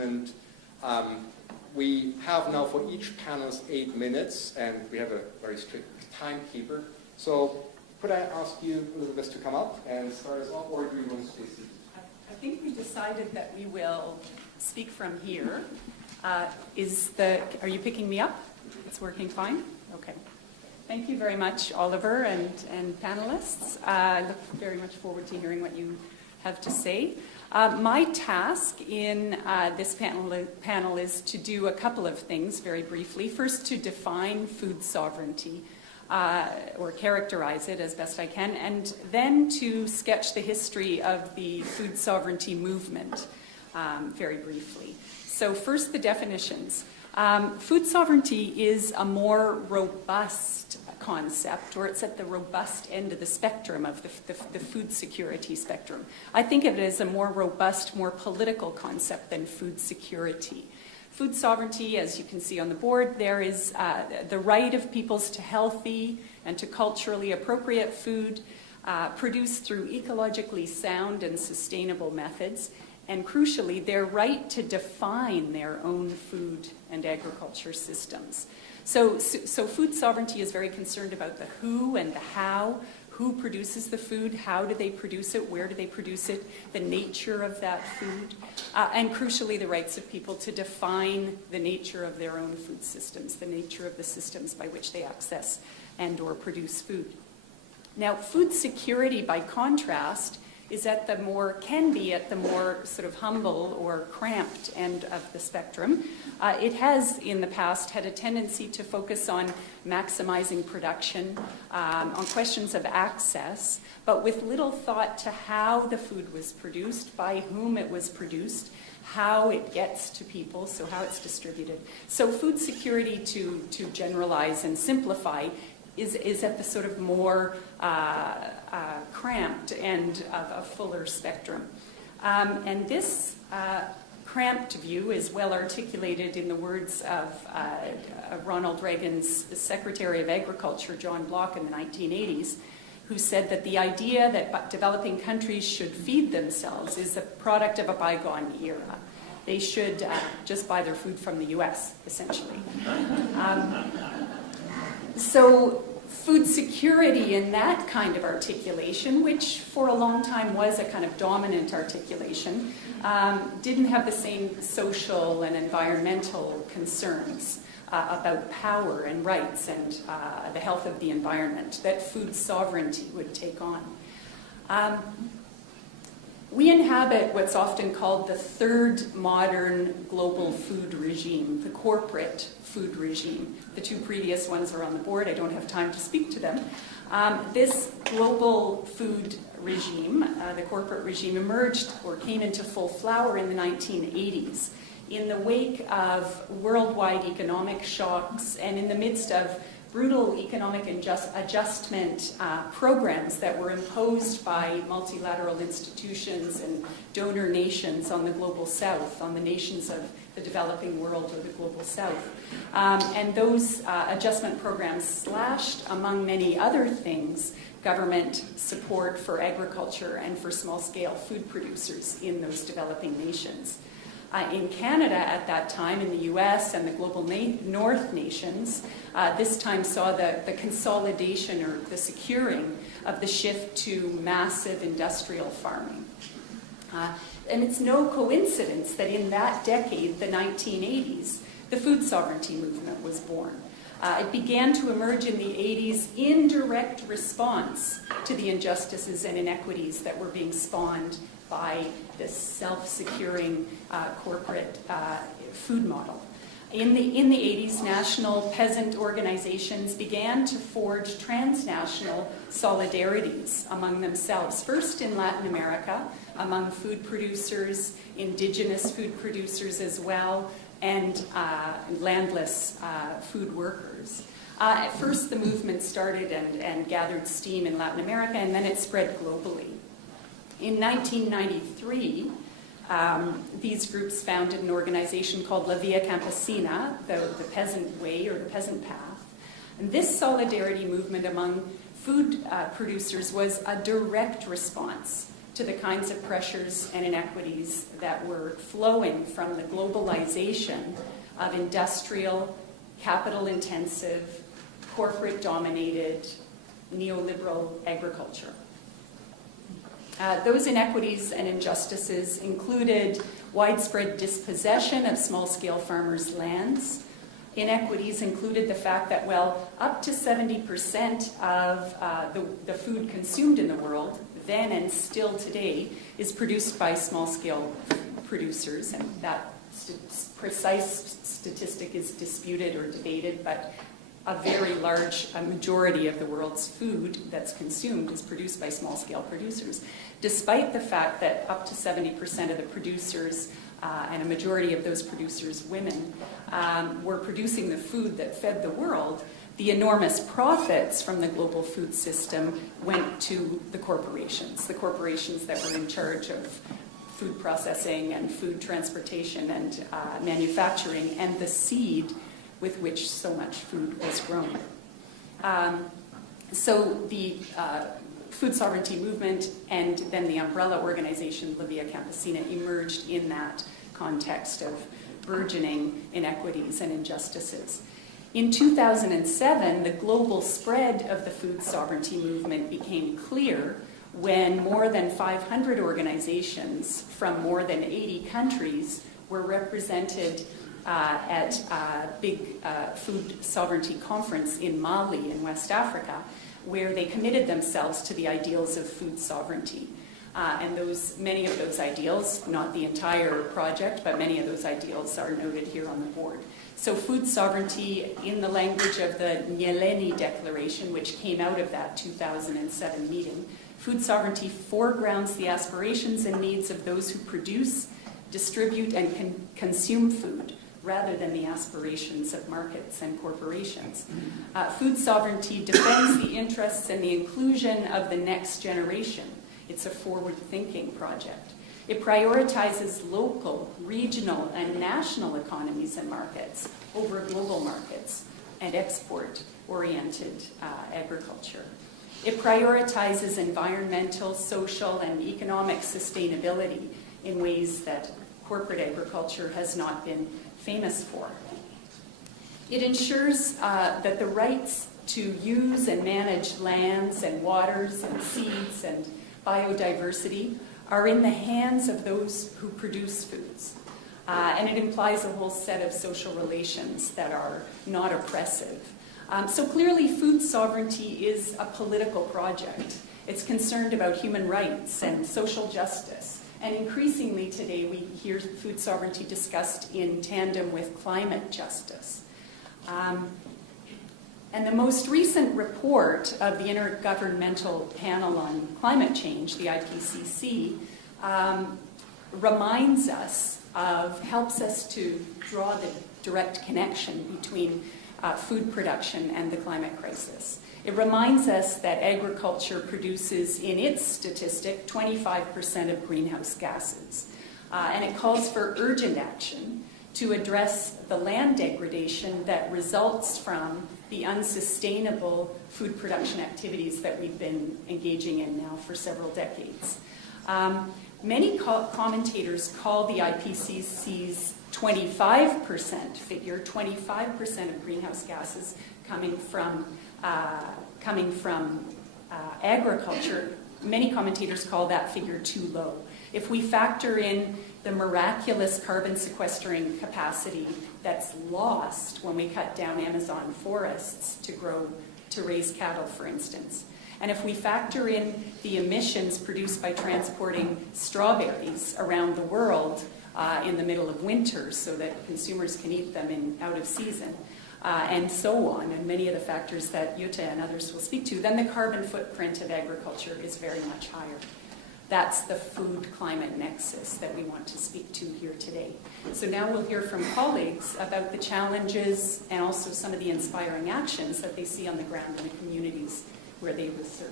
engagement. We have now for each panelist 8 minutes, and we have a very strict timekeeper. So could I ask you, Elizabeth, to come up and start us off, or do you want to stay seated? I think we decided that we will speak from here. Are you picking me up? It's working fine? Okay. Thank you very much, Oliver and panelists. I look very much forward to hearing what you have to say. My task in this panel is to do a couple of things very briefly. First, to define food sovereignty, or characterize it as best I can, and then to sketch the history of the food sovereignty movement very briefly. So first, the definitions. Food sovereignty is a more robust concept, or it's at the robust end of the spectrum of the food security spectrum. I think of it as a more robust, more political concept than food security. Food sovereignty, as you can see on the board, there is the right of peoples to healthy and to culturally appropriate food produced through ecologically sound and sustainable methods, and crucially, their right to define their own food and agriculture systems. So food sovereignty is very concerned about the who and the how. Who produces the food? How do they produce it? Where do they produce it? The nature of that food. And crucially, the rights of people to define the nature of their own food systems, the nature of the systems by which they access and or produce food. Now, food security, by contrast, can be at the more sort of humble or cramped end of the spectrum. It has, in the past, had a tendency to focus on maximizing production, on questions of access, but with little thought to how the food was produced, by whom it was produced, how it gets to people, so how it's distributed. So food security, to generalize and simplify, is at the sort of more cramped end of a fuller spectrum. And this cramped view is well articulated in the words of Ronald Reagan's Secretary of Agriculture, John Block, in the 1980s, who said that the idea that developing countries should feed themselves is a product of a bygone era. They should just buy their food from the US, essentially. So food security in that kind of articulation, which for a long time was a kind of dominant articulation, didn't have the same social and environmental concerns about power and rights and the health of the environment that food sovereignty would take on. We inhabit what's often called the third modern global food regime, the corporate food regime. The two previous ones are on the board. I don't have time to speak to them. This global food regime, the corporate regime, emerged or came into full flower in the 1980s in the wake of worldwide economic shocks and in the midst of brutal economic adjustment programs that were imposed by multilateral institutions and donor nations on the global south, on the nations of the developing world or the global south. And those adjustment programs slashed, among many other things, government support for agriculture and for small-scale food producers in those developing nations. In Canada at that time, in the US and the global north nations, this time saw the consolidation or the securing of the shift to massive industrial farming. And it's no coincidence that in that decade, the 1980s, the food sovereignty movement was born. It began to emerge in the 80s in direct response to the injustices and inequities that were being spawned by this self-securing corporate food model. In the 80s, national peasant organizations began to forge transnational solidarities among themselves, first in Latin America, among food producers, indigenous food producers as well, and landless food workers. At first, the movement started and gathered steam in Latin America, and then it spread globally. In 1993, these groups founded an organization called La Via Campesina, the peasant way or the peasant path. And this solidarity movement among food producers was a direct response to the kinds of pressures and inequities that were flowing from the globalization of industrial, capital-intensive, corporate-dominated, neoliberal agriculture. Those inequities and injustices included widespread dispossession of small-scale farmers' lands. Inequities included the fact that, well, up to 70% of the food consumed in the world, then and still today, is produced by small-scale producers, and that precise statistic is disputed or debated, but a very large majority of the world's food that's consumed is produced by small-scale producers, despite the fact that up to 70% of the producers, and a majority of those producers women, were producing the food that fed the world. The enormous profits from the global food system went to the corporations that were in charge of food processing and food transportation and manufacturing, and the seed with which so much food was grown. So the food sovereignty movement and then the umbrella organization La Via Campesina emerged in that context of burgeoning inequities and injustices. In 2007, the global spread of the food sovereignty movement became clear when more than 500 organizations from more than 80 countries were represented at a big food sovereignty conference in Mali in West Africa, where they committed themselves to the ideals of food sovereignty. And many of those ideals, not the entire project, but many of those ideals are noted here on the board. So food sovereignty, in the language of the Nyeleni Declaration, which came out of that 2007 meeting, food sovereignty foregrounds the aspirations and needs of those who produce, distribute, and consume food, rather than the aspirations of markets and corporations. Food sovereignty defends the interests and the inclusion of the next generation. It's a forward-thinking project. It prioritizes local, regional, and national economies and markets over global markets and export-oriented agriculture. It prioritizes environmental, social, and economic sustainability in ways that corporate agriculture has not been famous for. It ensures that the rights to use and manage lands and waters and seeds and biodiversity are in the hands of those who produce foods. And it implies a whole set of social relations that are not oppressive. So clearly, food sovereignty is a political project. It's concerned about human rights and social justice. And increasingly today, we hear food sovereignty discussed in tandem with climate justice. And the most recent report of the Intergovernmental Panel on Climate Change, the IPCC, helps us to draw the direct connection between food production and the climate crisis. It reminds us that agriculture produces, in its statistic, 25% of greenhouse gases. And it calls for urgent action to address the land degradation that results from the unsustainable food production activities that we've been engaging in now for several decades. Many commentators call the IPCC's 25% figure, 25% of greenhouse gases coming from agriculture. Many commentators call that figure too low. If we factor in the miraculous carbon sequestering capacity that's lost when we cut down Amazon forests to raise cattle, for instance, and if we factor in the emissions produced by transporting strawberries around the world in the middle of winter so that consumers can eat them out of season, and so on, and many of the factors that Jutta and others will speak to, then the carbon footprint of agriculture is very much higher. That's the food-climate nexus that we want to speak to here today. So now we'll hear from colleagues about the challenges and also some of the inspiring actions that they see on the ground in the communities where they research.